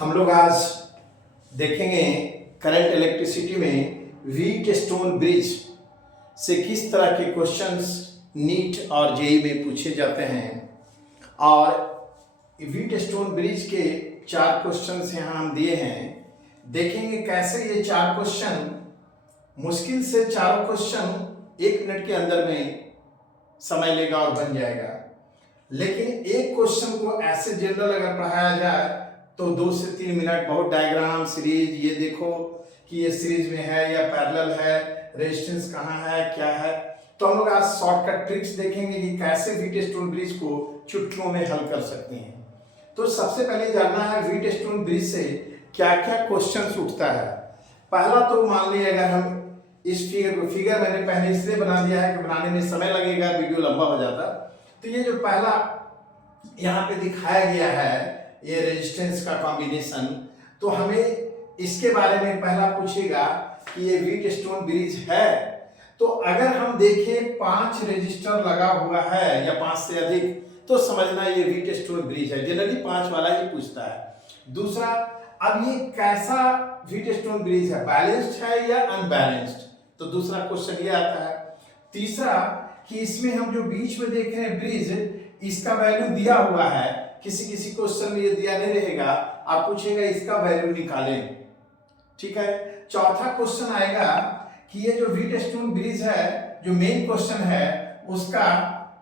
हम लोग आज देखेंगे करंट इलेक्ट्रिसिटी में व्हीटस्टोन ब्रिज से किस तरह के क्वेश्चंस नीट और जेईई में पूछे जाते हैं। और व्हीटस्टोन ब्रिज के 4 क्वेश्चंस यहाँ हम दिए हैं। देखेंगे कैसे ये 4 क्वेश्चन, मुश्किल से चारों क्वेश्चन 1 मिनट के अंदर में समय लेगा और बन जाएगा। लेकिन एक क्वेश्चन को ऐसे जनरल अगर पढ़ाया जाए तो 2 से 3 मिनट, बहुत डायग्राम सीरीज, ये देखो कि ये सीरीज में है या पैरेलल है, रेजिस्टेंस कहाँ है, क्या है। तो हम लोग आज शॉर्टकट ट्रिक्स देखेंगे कि कैसे व्हीटस्टोन ब्रिज को चुटकियों में हल कर सकते हैं। तो सबसे पहले जानना है व्हीटस्टोन ब्रिज से क्या क्या क्वेश्चंस उठता है। पहला तो मान लीजिए अगर हम इस फिगर मैंने पहले इसलिए बना दिया है कि बनाने में समय लगेगा, वीडियो लंबा हो जाता। तो ये जो पहला यहाँ पे दिखाया गया है ये रेजिस्टेंस का कॉम्बिनेशन, तो हमें इसके बारे में पहला पूछेगा कि ये व्हीटस्टोन ब्रिज है। तो अगर हम देखें 5 रेजिस्टर लगा हुआ है या 5 से अधिक, तो समझना ये व्हीटस्टोन ब्रिज है। जनरली 5 वाला ही पूछता है। दूसरा, अब ये कैसा व्हीटस्टोन ब्रिज है, बैलेंस्ड है या अनबैलेंस्ड, तो दूसरा क्वेश्चन ये आता है। तीसरा कि इसमें हम जो बीच में देख रहे हैं ब्रिज, इसका वैल्यू दिया हुआ है, किसी किसी क्वेश्चन में ये दिया नहीं रहेगा, आप पूछेगा इसका वैल्यू निकालें, ठीक है। चौथा क्वेश्चन आएगा कि ये जो व्हीटस्टोन ब्रिज है, जो मेन क्वेश्चन है उसका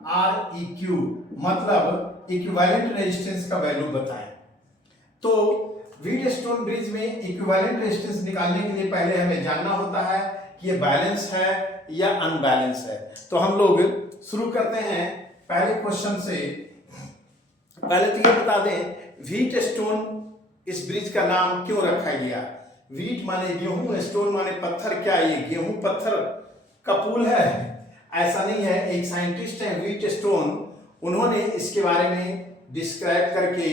REQ मतलब इक्विवेलेंट रेजिस्टेंस का वैल्यू बताएं। तो व्हीटस्टोन ब्रिज में इक्विवेलेंट रेजिस्टेंस निकालने के लिए पहले हमें जानना होता है कि ये बैलेंस है या अनबैलेंस है। तो हम लोग शुरू करते हैं पहले क्वेश्चन से। पहले तो ये बता दें व्हीटस्टोन इस ब्रिज का नाम क्यों रखा गया। व्हीट माने गेहूं, स्टोन माने पत्थर। क्या ये गेहूं पत्थर का पुल है? ऐसा नहीं है। एक साइंटिस्ट है व्हीटस्टोन, उन्होंने इसके बारे में डिस्क्राइब करके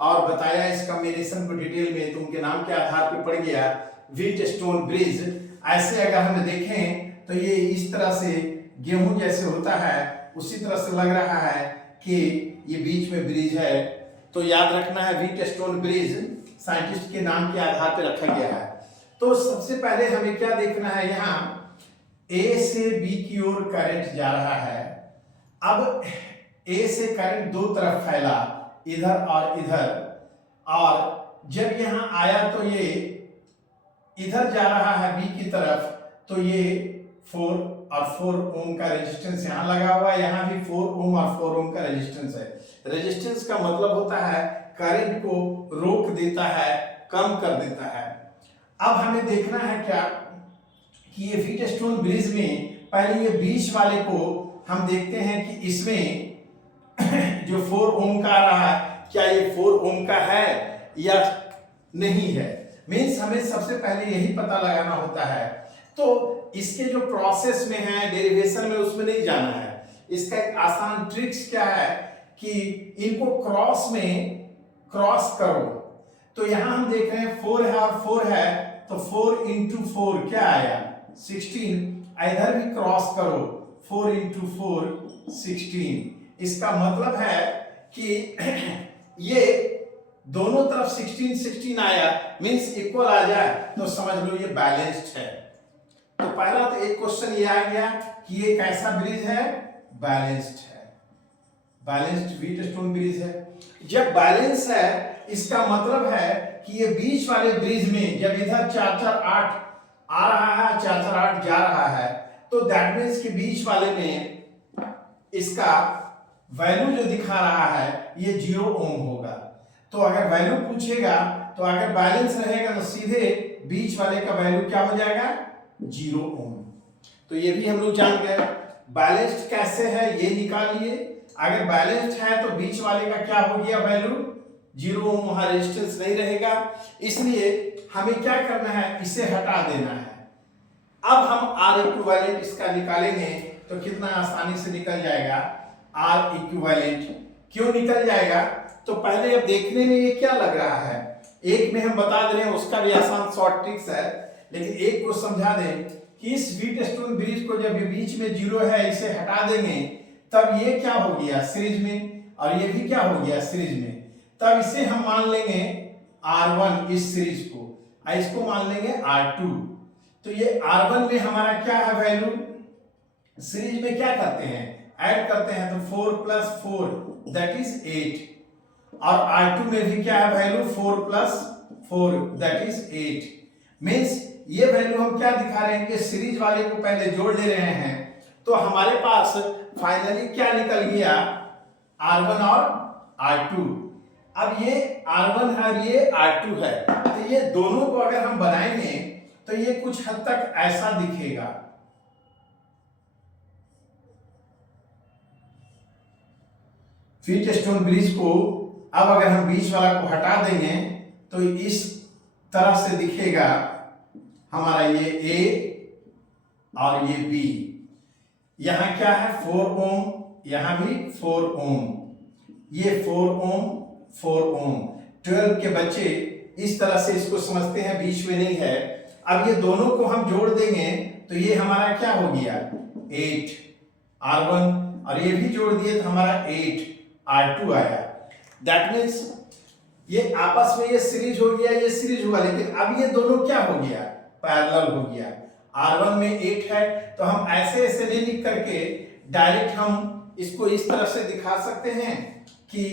और बताया इस कॉम्बिनेशन को डिटेल में, तो उनके नाम के आधार पर पड़ गया व्हीटस्टोन ब्रिज। ऐसे अगर हम देखें तो ये इस तरह से गेहूं जैसे होता है, उसी तरह से लग रहा है कि ये बीच में ब्रिज है। तो याद रखना है व्हीटस्टोन ब्रिज साइंटिस्ट के नाम के आधार पर रखा गया है। तो सबसे पहले हमें क्या देखना है, यहाँ A से B की ओर करंट जा रहा है। अब A से करंट 2 तरफ फैला, इधर और इधर, और जब यहाँ आया तो ये इधर जा रहा है B की तरफ, तो ये 4 और 4 ओम का रेजिस्टेंस यहाँ लगा हुआ है। यहाँ भी 4 ओम और 4 ओम का रेजिस्टेंस है। रेजिस्टेंस का मतलब होता है करंट को रोक देता है, कम कर देता है। अब हमें देखना है क्या कि ये व्हीटस्टोन ब्रिज में पहले ये बीच वाले को हम देखते हैं कि इसमें जो 4 ओम का आ रहा है, क्या ये 4 ओम का है या नहीं है। मीन्स हमें सबसे पहले यही पता लगाना होता है। तो इसके जो प्रोसेस में है, डेरिवेशन में, उसमें नहीं जाना है। इसका एक आसान ट्रिक्स क्या है कि इनको क्रॉस में क्रॉस करो। तो यहां हम देख रहे हैं 4 है और 4 है, तो 4 into 4 क्या आया 16। इधर भी क्रॉस करो, 4 into 4 16। इसका मतलब है कि ये दोनों तरफ 16 16 आया, मींस इक्वल आ जाए तो समझ लो ये बैलेंस्ड है। तो पहला तो एक क्वेश्चन ये आ गया कि ये कैसा ब्रिज है, बैलेंस्ड है, बैलेंस्ड व्हीटस्टोन ब्रिज है। जब बैलेंस है इसका मतलब है कि ये बीच वाले ब्रिज में जब इधर 4 4 8 आ रहा है, 4 4 8 जा रहा है, तो दैट मींस कि बीच वाले में इसका वैल्यू जो दिखा रहा है ये 0 ओम होगा। तो अगर वैल्यू पूछेगा तो अगर बैलेंस रहेगा तो सीधे बीच वाले का वैल्यू क्या हो जाएगा 0 ओम। तो ये भी हम लोग जान गए। बैलेंस्ड कैसे है ये निकालिए। अगर बैलेंस्ड है तो बीच वाले का क्या हो गया वैल्यू 0 ओम, वहां रेजिस्टेंस नहीं रहेगा। इसलिए हमें क्या करना है, इसे हटा देना है। अब हम R इक्विवेलेंट इसका निकालेंगे तो कितना आसानी से निकल जाएगा। R इक्विवेलेंट क्यों निकल जाएगा, तो पहले अब देखने में ये क्या लग रहा है, एक में हम बता दे रहे हैं, उसका भी आसान शॉर्ट ट्रिक्स है, लेकिन एक को समझा दें कि इस व्हीटस्टोन ब्रिज को जब ये बीच में 0 है इसे हटा देंगे, तब ये क्या हो गया सीरीज में, और ये भी क्या हो गया सीरीज में। तब इसे हम मान लेंगे R1 इस सीरीज को, इसको मान लेंगे R2। तो ये R1 में हमारा क्या है वैल्यू, सीरीज में क्या करते हैं, ऐड करते हैं, तो 4 + 4 दैट इज 8, और R2 में भी क्या है वैल्यू, 4 + 4 दैट इज 8। मींस ये वैल्यू हम क्या दिखा रहे हैं कि सीरीज वाले को पहले जोड़ ले रहे हैं, तो हमारे पास फाइनली क्या निकल गया, R1 और R2। अब ये R1 है और ये R2 है, तो ये दोनों को अगर हम बनाएंगे तो ये कुछ हद तक ऐसा दिखेगा। व्हीटस्टोन ब्रिज को अब अगर हम बीच वाला को हटा देंगे तो इस तरह से दिखेगा हमारा ये A और ये B। यहां क्या है 4 ओम, यहां भी 4 ओम, ये 4 ओम 4 ओम। 12 के बच्चे इस तरह से इसको समझते हैं, बीच में नहीं है। अब ये दोनों को हम जोड़ देंगे तो ये हमारा क्या हो गया 8 R1, और ये भी जोड़ दिए तो हमारा 8 R2 आया। दैट मीन्स ये आपस में ये सीरीज हो गया, ये सीरीज हुआ, लेकिन अब ये दोनों क्या हो गया, पैरेलल हो गया। R1 में 8 है, तो हम ऐसे ऐसे नहीं लिख करके डायरेक्ट हम इसको इस तरह से दिखा सकते हैं कि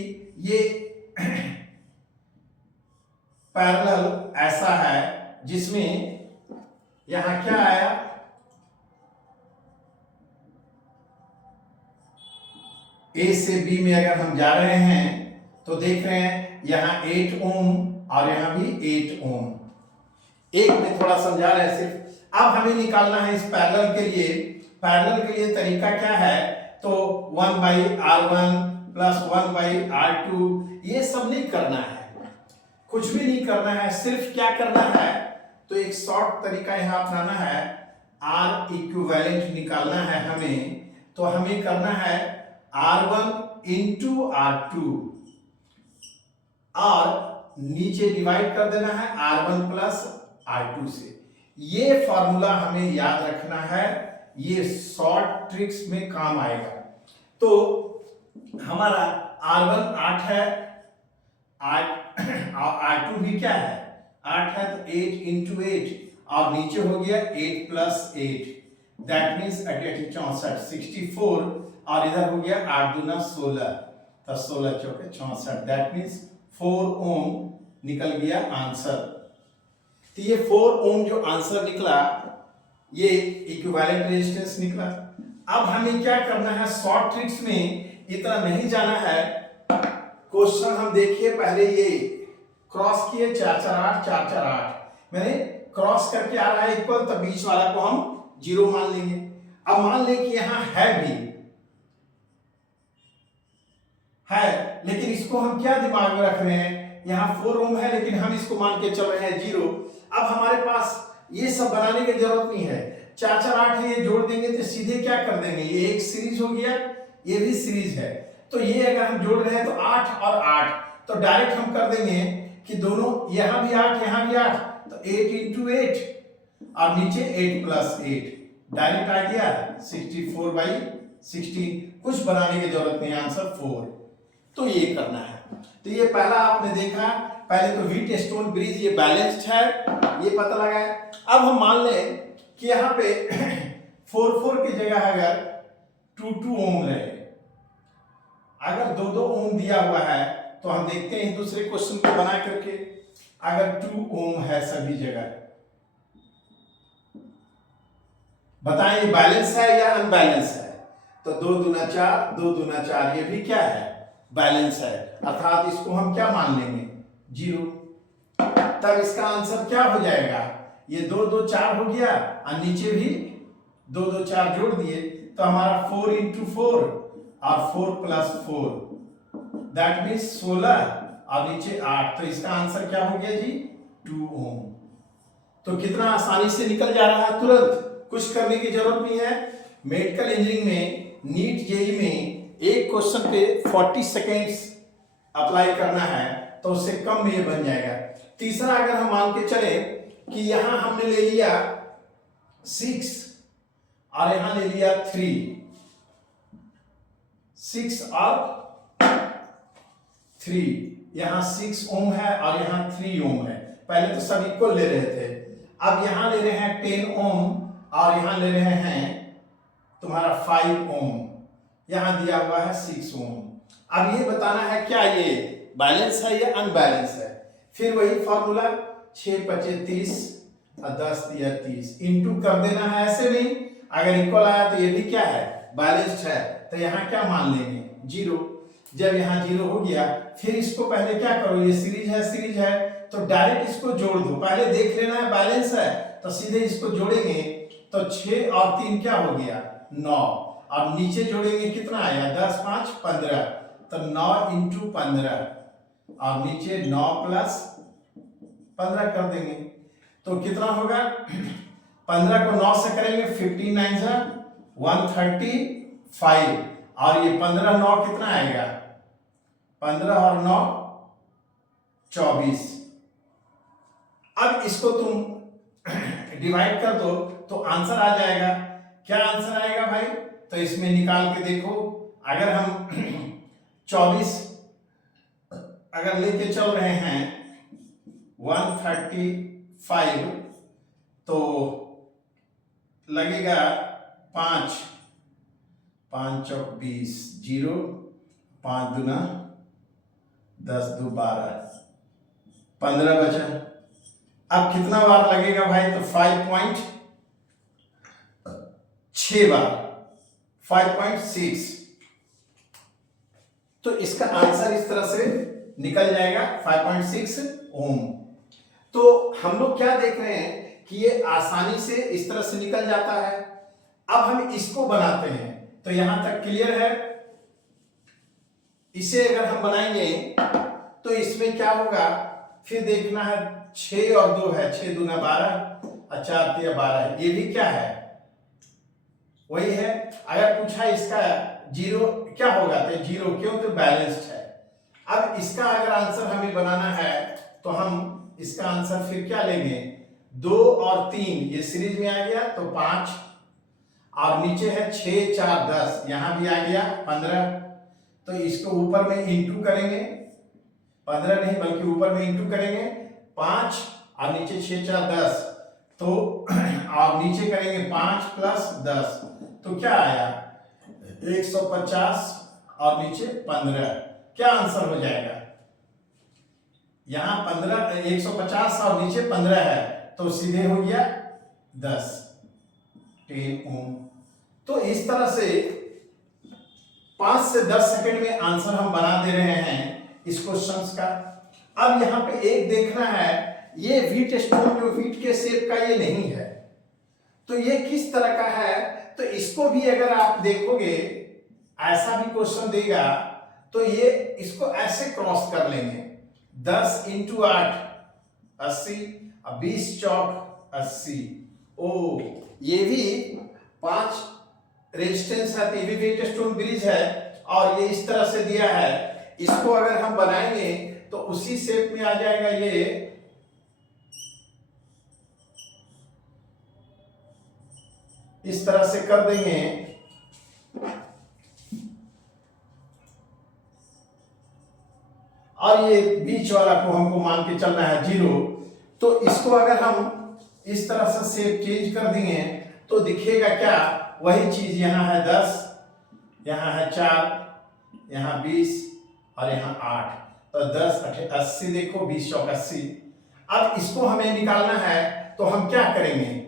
ये पैरेलल ऐसा है जिसमें यहां क्या आया, A से B में अगर हम जा रहे हैं तो देख रहे हैं यहां 8 ओम और यहां भी 8 ओम। एक में थोड़ा समझा रहे हैं सिर्फ। अब हमें निकालना है इस पैरेलल के लिए। पैरेलल के लिए तरीका क्या है, तो 1/R1 + 1/R2, ये सब नहीं करना है, कुछ भी नहीं करना है, सिर्फ क्या करना है, तो एक शॉर्ट तरीका यहां अपनाना है, R इक्विवेलेंट निकालना है हमें। तो हमें करना है R1 × R2 और नीचे डिवाइड कर देना है R1 + R2 से। ये फॉर्मूला हमें याद रखना है, ये शॉर्ट ट्रिक्स में काम आएगा। तो हमारा R1 8 है, R2 भी क्या है 8 है, तो 8 × 8 और नीचे हो गया 8 + 8 दैट मीन्स 64 64, और इधर हो गया 8 × 2 = 16, तो 16 × 4 = 64 दैट मीन्स 4 ओम निकल गया आंसर। तो ये 4 ओम जो आंसर निकला, ये इक्विवेलेंट रेजिस्टेंस निकला। अब हमें क्या करना है, शॉर्ट ट्रिक्स में इतना नहीं जाना है। क्वेश्चन हम देखिए, पहले ये क्रॉस किए 4 4 8 4 4 8, मैंने क्रॉस करके आ रहा है इक्वल, तो बीच वाला को हम 0 मान लेंगे। अब मान लें कि यहां है भी है, लेकिन इसको हम क्या दिमाग में रख रहे हैं, यहाँ 4 ओम है लेकिन हम इसको मान के चल रहे हैं 0। अब हमारे पास ये सब बनाने की जरूरत नहीं है, 4 4 8 है, ये जोड़ देंगे तो सीधे क्या कर देंगे, ये एक सीरीज हो गया, ये भी सीरीज है, तो ये अगर हम जोड़ रहे हैं तो 8 और 8, तो डायरेक्ट हम कर देंगे कि दोनों, यहां भी 8 यहां भी 8, तो 8 × 8 और नीचे 8 + 8 डायरेक्ट आ गया 64/16। कुछ बनाने की जरूरत नहीं, आंसर 4। तो ये करना है। तो ये पहला आपने देखा, पहले तो व्हीटस्टोन ब्रिज ये बैलेंस्ड है, ये पता लगा है। अब हम मान लें कि यहाँ पे 4 4 की जगह अगर 2 2 ओम रहे, अगर 2 2 ओम दिया हुआ है, तो हम देखते हैं दूसरे क्वेश्चन को बना करके, अगर 2 ओम है सभी जगह, बताएं ये बैलेंस है या अनबैलेंस है, तो 2 दूना 4 2 दूना 4, ये भी क्या है, बैलेंस है, अर्थात इसको हम क्या मान लेंगे 0। तब इसका आंसर क्या हो जाएगा, ये 2 2 4 हो गया और नीचे भी 2 2 4 जोड़ दिए, तो हमारा 4 × 4 और 4 + 4 दैट मीन्स 16 और नीचे 8, तो इसका आंसर क्या हो गया जी 2 ओम। तो कितना आसानी से निकल जा रहा है, तुरंत, कुछ करने की जरूरत नहीं है। मेडिकल इंजीनियरिंग में नीट जेई में एक क्वेश्चन पे 40 सेकेंड्स अप्लाई करना है, तो उससे कम में ये बन जाएगा। तीसरा अगर हम मान के चले कि यहां हमने ले लिया 6 और यहां ले लिया 3, 6 और 3, यहाँ 6 ओम है और यहाँ 3 ओम है। पहले तो सब इक्वल ले रहे थे, अब यहाँ ले रहे हैं 10 ओम और यहाँ ले रहे हैं तुम्हारा 5 ओम, यहाँ दिया हुआ है 6 ओम। अब ये बताना है क्या ये बैलेंस है या अनबैलेंस है। फिर वही फॉर्मूला 6 पचे 30 और 10 दिया 30, इंटू कर देना है, ऐसे नहीं। अगर इक्वल आया तो ये भी क्या है, बैलेंस्ड है, तो यहाँ क्या मान लेंगे, 0। जब यहाँ 0 हो गया, फिर इसको पहले क्या करो, ये सीरीज है तो डायरेक्ट इसको जोड़ दो। पहले देख लेना है बैलेंस है तो सीधे इसको जोड़ेंगे, तो 6 और 3 क्या हो गया, 9। और नीचे जोड़ेंगे कितना आया, 10 5 15, तो 9 इंटू 15 और नीचे 9 प्लस 15 कर देंगे, तो कितना होगा 15 को 9 से करेंगे 15 9 जा 135, और ये 15 9 कितना आएगा, 15 और 9 24। अब इसको तुम डिवाइड कर दो तो आंसर आ जाएगा। क्या आंसर आएगा भाई, तो इसमें निकाल के देखो। अगर हम 24 अगर लेके चल रहे हैं 135, तो लगेगा 5 5 चौक 20, 0 5 दूना 10 2 12, 15 बचा। अब कितना बार लगेगा भाई, तो 5.6 बार, 5.6। तो इसका आंसर इस तरह से निकल जाएगा 5.6 ओम। तो हम लोग क्या देख रहे हैं कि ये आसानी से इस तरह से निकल जाता है। अब हम इसको बनाते हैं, तो यहां तक क्लियर है। इसे अगर हम बनाएंगे तो इसमें क्या होगा, फिर देखना है 6 और 2 है, 6 दूना 12 और 4 3 12, ये भी क्या है, वही है। अगर पूछा इसका 0 क्या होगा, तो 0 क्यों, तो बैलेंस्ड है। अब इसका अगर आंसर हमें बनाना है तो हम इसका आंसर फिर क्या लेंगे, 2 और 3 ये सीरीज में आ गया तो 5, और नीचे है 6 4 10, यहां भी आ गया 15, तो इसको ऊपर में इंटू करेंगे, 15 नहीं बल्कि ऊपर में इंटू करेंगे 5 और नीचे 6 4 10, तो और नीचे करेंगे 5 प्लस 10, तो क्या आया 150 और नीचे 15। क्या आंसर हो जाएगा, यहां 15 150 और नीचे 15 है, तो सीधे हो गया 10 ओम। तो इस तरह से 5 से 10 सेकंड में आंसर हम बना दे रहे हैं इस क्वेश्चन का। अब यहाँ पे एक देखना है, ये व्हीट स्टोन जो व्हीट के शेप का ये नहीं है, तो ये किस तरह का है। तो इसको भी अगर आप देखोगे, ऐसा भी क्वेश्चन देगा तो ये इसको ऐसे क्रॉस कर लेंगे, 10 इंटू 8 80, 20 चौक 80। ओ ये भी 5 रेजिस्टेंस है, तो ये भी व्हीट स्टोन ब्रिज है, और ये इस तरह से दिया है। इसको अगर हम बनाएंगे तो उसी शेप में आ जाएगा, ये इस तरह से कर देंगे। और ये बीच वाला को हमको मान के चलना है 0, तो इसको अगर हम इस तरह से शेप चेंज कर देंगे तो दिखेगा क्या, वही चीज। यहाँ है 10, यहाँ है 4, यहाँ 20 और यहाँ 8, तो 10 80, देखो 20 चौक 80। अब इसको हमें निकालना है तो हम क्या करेंगे,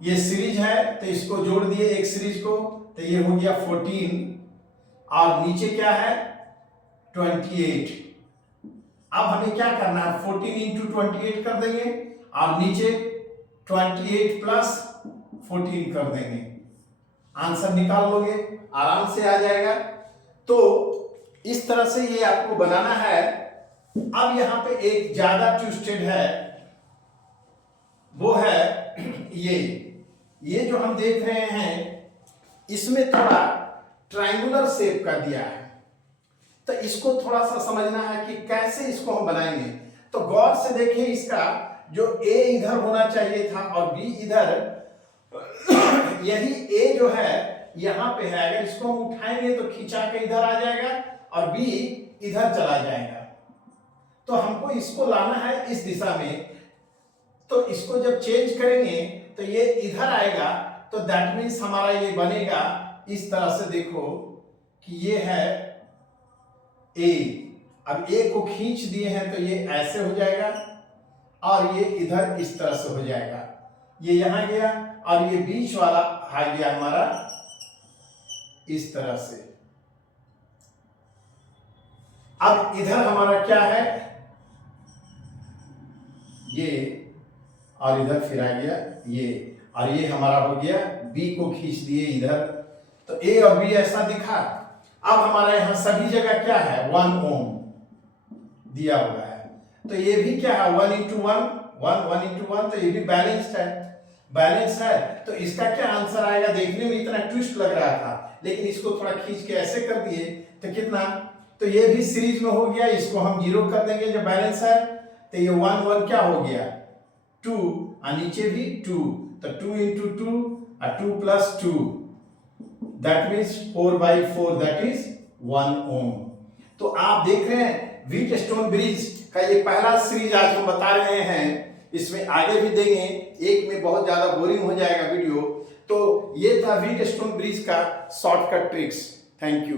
ये सीरीज है तो इसको जोड़ दिए एक सीरीज को, तो ये हो गया 14, और नीचे क्या है 28। अब हमें क्या करना है, 14 इंटू 28 कर देंगे, और नीचे 28 प्लस 14 कर देंगे, आंसर निकाल लोगे, आराम से आ जाएगा। तो इस तरह से ये आपको बनाना है। अब यहां पे एक ज्यादा ट्विस्टेड है, वो है ये जो हम देख रहे हैं, इसमें थोड़ा ट्रायंगुलर शेप का दिया है, तो इसको थोड़ा सा समझना है कि कैसे इसको हम बनाएंगे। तो गौर से देखें, इसका जो A इधर होना चाहिए था और B इधर, यही A जो है यहां पे है, अगर इसको हम उठाएंगे तो खींचा के इधर आ जाएगा और B इधर चला जाएगा। तो हमको इसको लाना है इस दिशा में, तो इसको जब चेंज करेंगे तो ये इधर आएगा, तो दैट मीन्स हमारा ये बनेगा इस तरह से, देखो कि ये है ए। अब ए को खींच दिए हैं तो ये ऐसे हो जाएगा और ये इधर इस तरह से हो जाएगा, ये यहां गया और ये बीच वाला आ गया हमारा इस तरह से। अब इधर हमारा क्या है, ये, और इधर फिर आ गया ये, और ये हमारा हो गया बी को खींच दिए इधर, तो ए और बी ऐसा दिखा। अब हमारा यहां सभी जगह क्या है, 1 ओम दिया हुआ है, तो ये भी क्या है 1 into 1, 1 into 1, तो ये भी बैलेंस्ड है, बैलेंस है। तो इसका क्या आंसर आएगा, देखने में इतना ट्विस्ट लग रहा था, लेकिन इसको थोड़ा खींच के ऐसे कर दिए तो कितना, तो ये भी सीरीज में हो गया, इसको हम 0 कर देंगे जब बैलेंस है, तो ये 1 1 क्या हो गया 2, और नीचे भी 2, तो 2 into 2 और 2 plus 2, that means 4/4, that is 1 ohm। तो आप देख रहे हैं व्हीटस्टोन ब्रिज का ये पहला सीरीज आज हम बता रहे हैं, इसमें आगे भी देंगे, एक में बहुत ज्यादा बोरिंग हो जाएगा वीडियो। तो ये था व्हीटस्टोन ब्रिज का शॉर्टकट ट्रिक्स। Thank you.